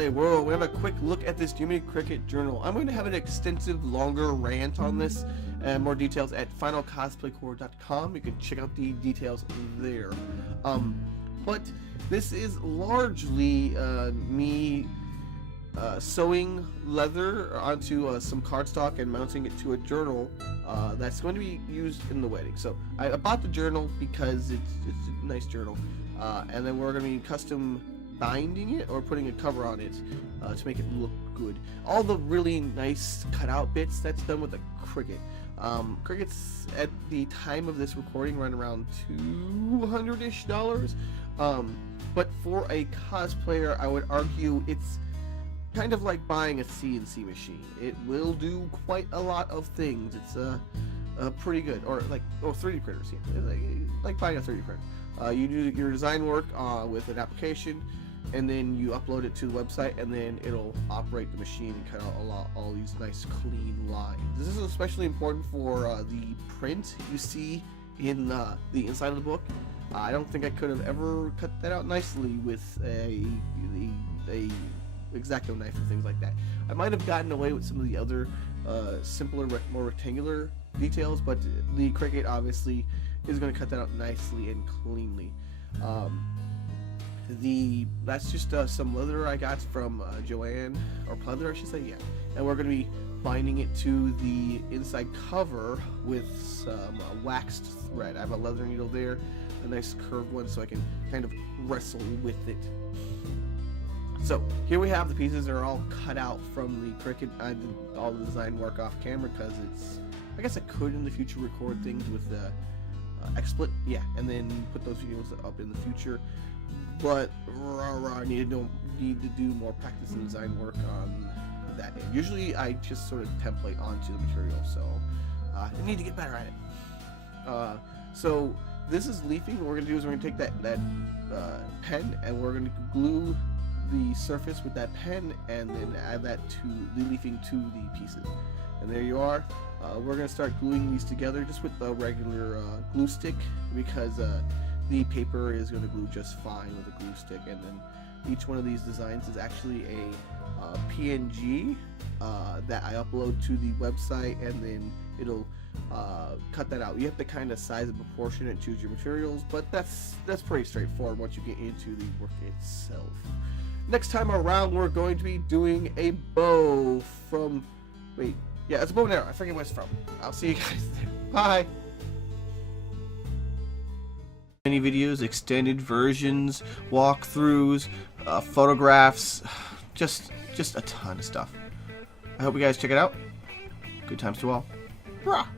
cosplay world, we have a quick look at this Jiminy Cricket journal. I'm going to have an extensive, longer rant on this, and more details at finalcosplaycore.com. You can check out the details there. But this is largely me sewing leather onto some cardstock and mounting it to a journal that's going to be used in the wedding. So I bought the journal because it's a nice journal, and then we're going to be custom binding it or putting a cover on it to make it look good. All the really nice cutout bits, that's done with a Cricut. Cricket's at the time of this recording run around $200-ish. But for a cosplayer, I would argue it's kind of like buying a CNC machine. It will do quite a lot of things. It's pretty good, or 3D printers. Yeah, like buying a 3D printer. You do your design work with an application, and then you upload it to the website, and then it'll operate the machine and cut out all these nice clean lines. This is especially important for the print you see in the inside of the book. I don't think I could have ever cut that out nicely with a X-Acto knife and things like that. I might have gotten away with some of the other simpler, more rectangular details, but the Cricut obviously is going to cut that out nicely and cleanly. That's just some leather I got from Joanne, or pleather I should say, yeah. And we're going to be binding it to the inside cover with some waxed thread. I have a leather needle there, a nice curved one, so I can kind of wrestle with it. So here we have the pieces that are all cut out from the Cricut. I did all the design work off camera because I guess I could in the future record things with the XSplit, yeah, and then put those videos up in the future. But I need to do more practice and design work on that end. Usually I just sort of template onto the material, so I need to get better at it. So this is leafing. What we're going to do is we're going to take that pen, and we're going to glue the surface with that pen, and then add that to the leafing to the pieces. And there you are. We're going to start gluing these together just with a regular glue stick, because the paper is going to glue just fine with a glue stick. And then each one of these designs is actually a PNG that I upload to the website, and then it'll cut that out. You have to kind of size and proportion and choose your materials, but that's pretty straightforward once you get into the work itself. Next time around, we're going to be doing a bow from... Wait, yeah, it's a bow and arrow. I forget where it's from. I'll see you guys there. Bye! Many videos, extended versions, walkthroughs, photographs, just a ton of stuff. I hope you guys check it out. Good times to all. Rah!